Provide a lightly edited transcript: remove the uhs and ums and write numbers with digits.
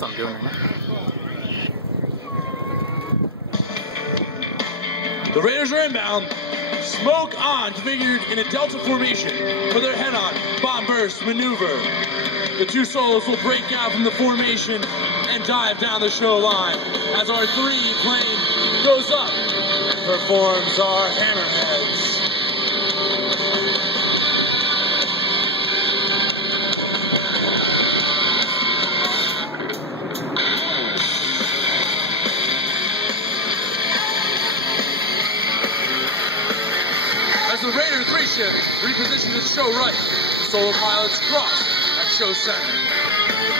That's what I'm doing right now. The Raiders are inbound. Smoke on, configured in a delta formation for their head-on bomb burst maneuver. The two solos will break out from the formation and dive down the show line as our 3 plane goes up and performs our hammerheads. As the Raider 3 ship repositions its show right, the solo pilots cross at show center.